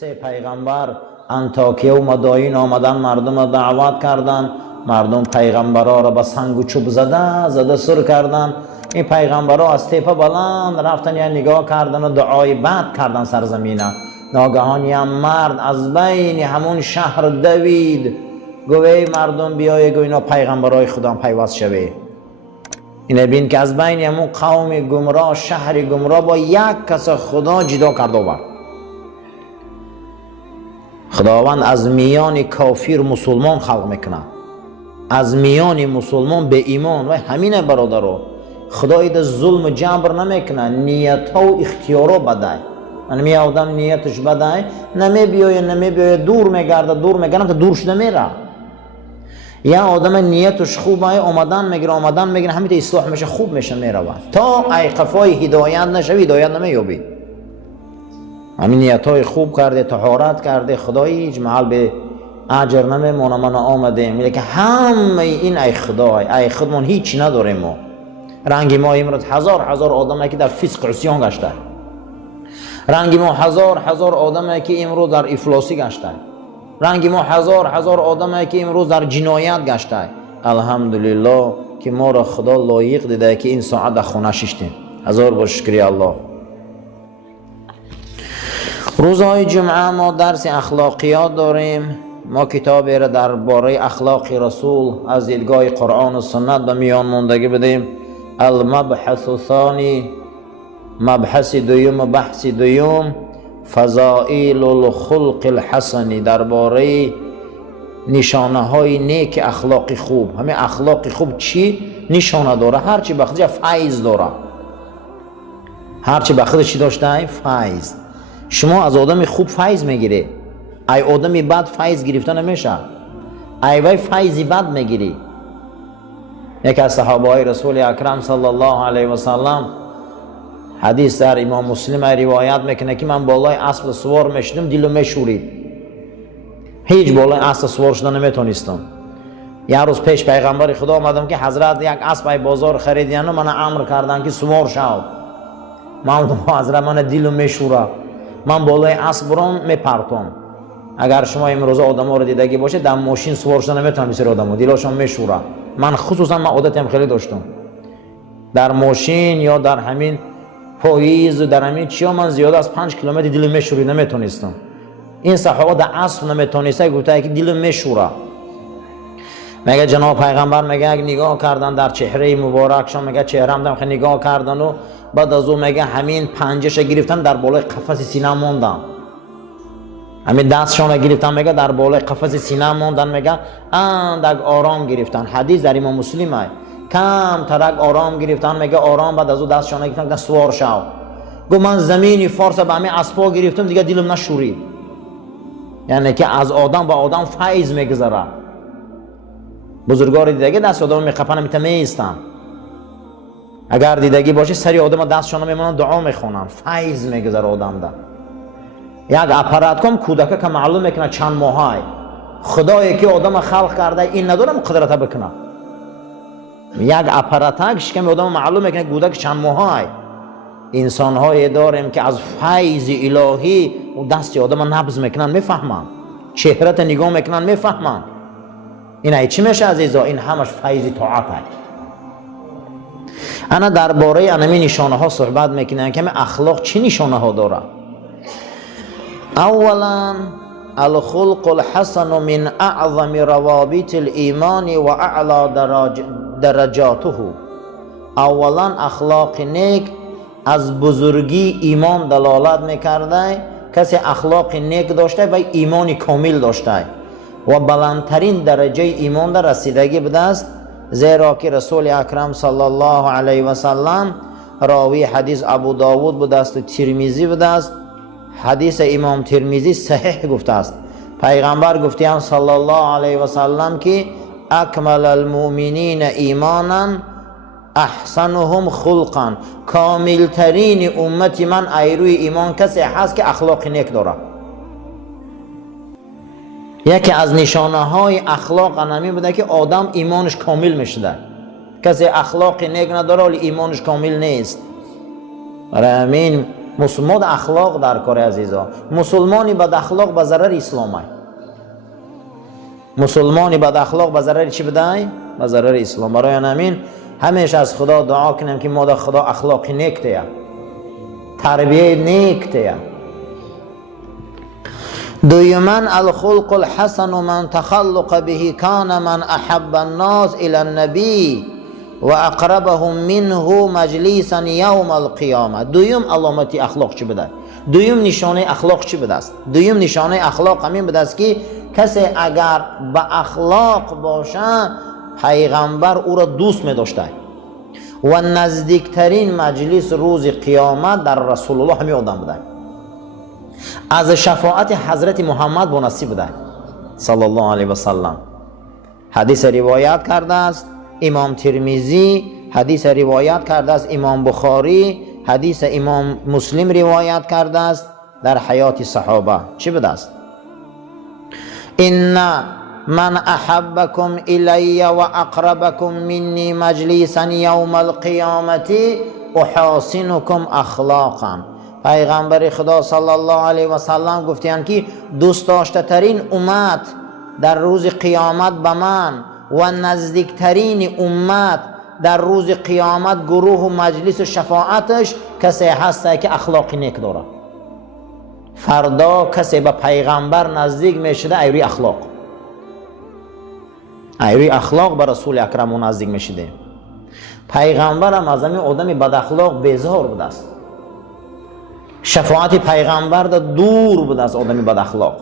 سه پیغمبر انطاکیه و مدائین آمدن، مردم را دعوت کردند. مردم پیغمبرها را با سنگ و چوب زده سر کردند. این پیغمبرها از تپه بلند رفتن یا نگاه کردن و دعای بد کردن سرزمینه. ناگهان یه مرد از بین همون شهر دوید، گوی مردم بیای گوی اینا پیغمبرای خدا پیوست شوی. اینه بین که از بین همون قوم گمراه، شهر گمراه با یک کس خدا جدا کرده بود. خداوند از میان کافر مسلمان خلق میکنه، از میان مسلمان به ایمان. و همین برادرو خدای ده ظلم جبر نمیکنه، نیت ها و اختیارا بده. می آدم نیتش بده، نمی بیایه دور میگرده تا دور شده میره. یا آدم نیتش خوبه، آمدن میگیره همین تا اصلاح میشه، خوب میشه میره تا ای قفای هدایت نشه، هدایت نمیابی. همین نیت های خوب کرده، طهارت کرده، خدای هیچ محل به اجر نمیمونه. من آمده میگه که همه این ای خدمون هیچی نداریم. ما رنگی ما امروز هزار آدم که در فسق عصیان گشته، رنگی ما هزار آدم که امروز در افلاسی گشته، رنگی ما هزار آدم که امروز در جنایت گشته. الحمدلله که ما را خدا لایق دیده که این ساعت در خونه ششتیم. هزار با شکری الله. روزهای جمعه ما درس اخلاقیات داریم. ما کتابی را درباره اخلاق رسول از دیدگاه قرآن و سنت به میان ماندگی بدیم. المبحث الثانی، مبحث دوم و بحث دوم، فضائل الخلق الحسنی، درباره نشانه های نیک اخلاق خوب. همه اخلاق خوب چی نشانه داره؟ هرچی بخدش فیض داره، هرچی بخدش چی داشته؟ فیض. شما از آدم خوب فیض میگیری، ای آدمی بد فیض گرفته نمیشه، ای وی فیضی بد میگیری. یک از صحابه های رسول اکرم صلی الله علیه و سلم حدیث در امام مسلم روایت میکنه که من بالای اسب سوار میشدم، دلم میشورید، هیچ بالای اسب سوار شدن نمیتونستم. یه روز پیش پیغمبر خدا آمدم که حضرت یک اسب بازار خریدین و من امر کردن که سوار شو. من حضرت من دلم میشوره، من بالای اسب برام میپرتم. اگر شما امروز آدما رو دیدگی باشه در ماشین سوار شدن نمیتونن، بسیار آدما دلشون میشوره. من خصوصا من عادتم خیلی داشتم در ماشین یا در همین پاییز و در همین چیا من زیاده از 5 کیلومتر دلم میشورید نمیتونستم. این صحابه در اسب نمیتونسته، گفته که دلم میشوره. میگه جناب پیغمبر میگه اگه نگاه کردن در چهره مبارکشان، میگه چهره‌ام دم خیلی نگاه کردن و بعد از اون میگه همین پنجهش گرفتن در بالای قفس سینه موندن، همین دستشون گرفتن میگه در بالای قفس سینه موندن، میگه اندک آرام گرفتن. حدیث در امام مسلمه، کم ترک آرام گرفتن، میگه آرام. بعد از اون دستشون گرفتن که سوار شو. گو من زمینی فارس به همین اسبا گرفتم دیگه دلم نشورید. یعنی که از آدم با آدم فیض میگذره. بزرگار دیدگی دست آدم میقپن میتمیستن، اگر دیدگی باشه سری آدم دستشون میمونن دعا میخونن، فیض میگذره آدم ده. یک اپرات کم کودک که معلوم میکنه چند ماهه خدایی که آدم خلق کرده این ندارم قدرت بکنه. یک اپراتک شکم آدم معلوم میکنه کودک چند ماهه. انسان های داریم که از فیض الهی و دست آدم نبض میکنن، میفهمن، چهرت نگاه میکنن میفهمن. این چی میشه عزیزا؟ این همش فیض طاعت است. انا درباره انمی نشانه ها صحبت میکنم که اخلاق چی نشانه ها داره. اولا الخلق الحسن من اعظم روابط الایمان و اعلی درجاته. اولا اخلاق نیک از بزرگی ایمان دلالت میکرده. کسی اخلاق نیک داشته و ایمان کامل داشته و بلندترین درجه ایمان در رسیدگی بوده است، زیرا که رسول اکرم صلی الله علیه و سلم راوی حدیث ابو داود بوده است و ترمذی بوده است. حدیث امام ترمذی صحیح گفته است. پیغمبر گفتند صلی الله علیه و سلم که اکمل المؤمنین ایمانا احسنهم خلقا، کامل ترین امت من ایروی ایمان کسی هست که اخلاق نیک داره. یکی از نشانه های اخلاق انمی بوده که آدم ایمانش کامل میشده. کسی اخلاق نیک نداره ولی ایمانش کامل نیست. برای همین مسلمان اخلاق در کار عزیزا. مسلمانی بد اخلاق به ضرر اسلام است. مسلمانی بد اخلاق به ضرر چی بدای؟ به ضرر اسلام. برای همین همیشه از خدا دعا کنیم که ما در خدا اخلاق نیک تیا، تربیه نیک تیا. دویما الخلق الحسن من تخلق به کان من احب الناس الى النبی و اقربهم منه مجلسا یوم القیامه. دویم علامت اخلاق چی بده؟ دویم نشانه اخلاق چی بده است؟ دویم نشانه اخلاق همین بده است که کسی اگر با اخلاق باشه پیغمبر او را دوست می داشته و نزدیکترین مجلس روز قیامت در رسول الله همین آدم بده. از شفاعت حضرت محمد با نصیب بده صلی الله علیه و سلم. حدیث روایت کرده است امام ترمذی، حدیث روایت کرده است امام بخاری، حدیث امام مسلم روایت کرده است در حیات صحابه. چی بده است؟ ان من احبکم الی و اقربکم منی مجلسا یوم القیامت احاسنکم اخلاقا. پیغمبر خدا صلی الله علیه و سلم گفتند که دوست داشته ترین امت در روز قیامت به من و نزدیکترین امت در روز قیامت گروه و مجلس شفاعتش کسی هست که اخلاق نیک داره. فردا کسی به پیغمبر نزدیک میشده ایروی اخلاق، ایروی اخلاق به رسول اکرم نزدیک میشده. پیغمبر هم از همین آدم بد اخلاق بیزار بوده است. شفاعت پیغمبر دور بوده از آدم بد اخلاق.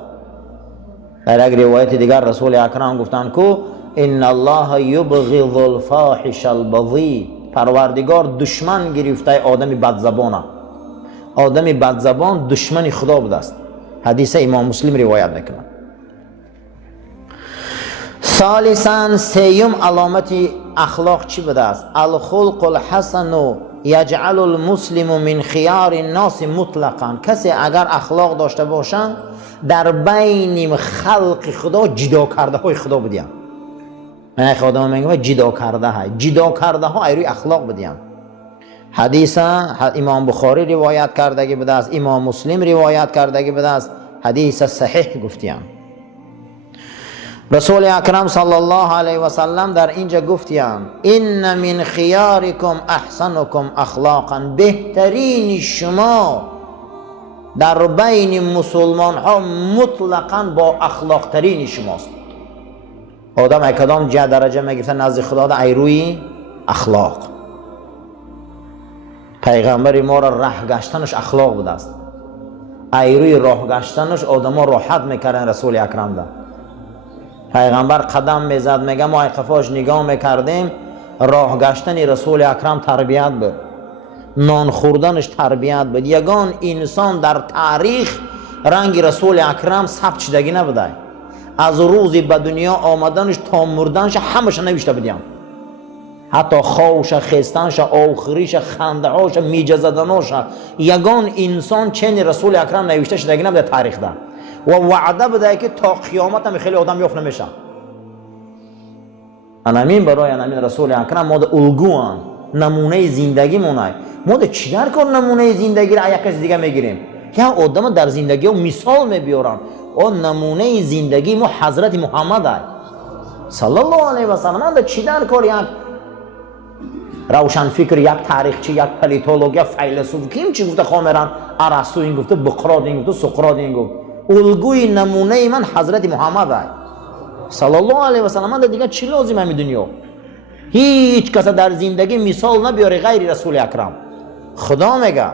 در یک روایت دیگر رسول اکرم گفتند که ان الله یبغض الفاحش البذیء. پروردگار دشمن گرفته آدم بد زبانه. آدم بد زبان دشمن خدا بوده است. حدیث امام مسلم روایت میکنه. ثالثاً سیوم علامت اخلاق چی بوده است؟ الخلق الحسن یجعل المسلم من خیار الناس مطلقاً. کسی اگر اخلاق داشته باشه در بین خلق خدا جدا کرده های خدا بدیم. من خدا میگم جدا کرده های، جدا کرده ها ایروی اخلاق بدیم. حدیث امام بخاری روایت کردگی بوده است، امام مسلم روایت کردگی بوده است، حدیث صحیح گفتیم. رسول اکرم صلی الله علیه و سلم در اینجا گفتیم ان من خیارکم احسنکم اخلاقا. بهترین شما در بین مسلمان ها مطلقاً با اخلاق ترین شماست. آدم کدام جا درجه میگیره نزد خدا ایروی اخلاق. پیغمبر ما را راه گشتنش اخلاق بوده است. ایروی راه گشتنش آدما راحت میکردن. رسول اکرم ده پیغمبر قدم میزد میگه ما قفاش نگاه میکردیم راه گشتن رسول اکرم تربیت بود، نان خوردنش تربیت بود. یگان انسان در تاریخ رنگ رسول اکرم ثبت شدگی نبوده. از روزی به دنیا آمدنش تا مردنش همش نوشته بودیم. حتی خوش خستنش، آخریش، خنده هاش، میجه زدناش، یگان انسان چنین رسول اکرم نوشته شدگی نبوده تاریخ ده. و وعده بده که تا قیامت هم خیلی آدم یافت نمیشه. همین برای همین رسول اکرم ما ده الگوان نمونه زندگی مونه. ما ده چی در کار نمونه زندگی را یک کس دیگه میگیریم؟ یا آدم در زندگی و مثال میبیارن. و نمونه زندگی ما حضرت محمد است صلی الله علیه و سلم. ده چی در کار یک روشن فکر، یک تاریخچی، یک پلیتولوگ، یک فیلسوف کیم چی گفته؟ خامران ارسطو این گفته، بقراط این گفته، سقراط این گفت. الگوی نمونه من حضرت محمد است صلی الله علیه و سلم. من دیگه چی لازم همین دنیا؟ هیچ کس در زندگی مثال نبیاره غیر رسول اکرم. خدا میگه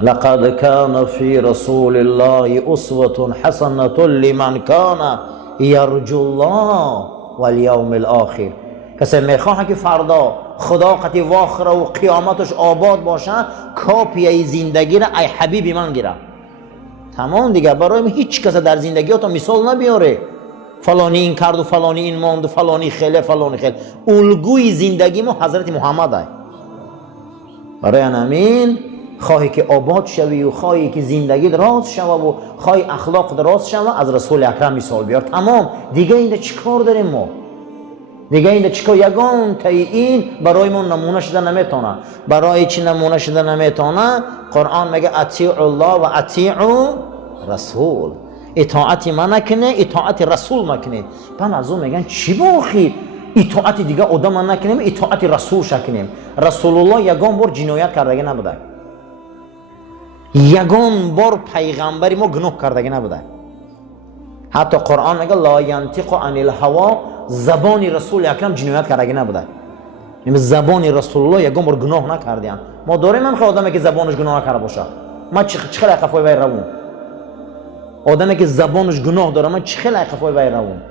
لقد كان في رسول الله اسوة حسنة لمن كان يرجو الله واليوم الاخر. کسی میخواه که فردا خدا قتی واخره و قیامتش آباد باشه کاپی زندگی را ای حبیبی من گیره. تمام دیگه. برای هیچ کس در زندگی تو مثال نبیاره فلانی این کرد و فلانی این ماند و فلانی خیلی فلانی خیلی. الگوی زندگی ما حضرت محمد است. برای همین خواهی که آباد شوی و خواهی که زندگی دراز شوی و خواهی اخلاق دراز شوی از رسول اکرم مثال بیار. تمام دیگه اینجا چیکار داریم ما؟ دیگه این چیکار یگان تا این برای ما نمونه شده نمیتونه. برای چی نمونه شده نمیتونه؟ قرآن میگه اطیعوا الله و اطیعوا رسول. اطاعت من نکنه، اطاعت رسول مکنه. بعد از اون میگن چی باخی اطاعت دیگه آدم نکنیم، اطاعت رسول شکنیم. رسول الله یگان بار جنایت کردگی نبوده، یگان بار پیغمبری ما گناه کردگی نبوده. حتی قرآن میگه لا ینطق عن الهوا، زبان رسول اکرم جنایت کردگی نبوده. یعنی زبان رسول الله یگان بار گناه نکردیم. ما داریم هم آدمی که زبانش گناه نکرده باشه. ما چخیل قفای وی روون. آدمی که زبانش گناه داره ما چخیل قفای وی روون.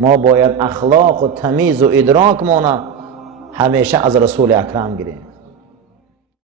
ما باید اخلاق و تمیز و ادراک مونه همیشه از رسول اکرم گیریم.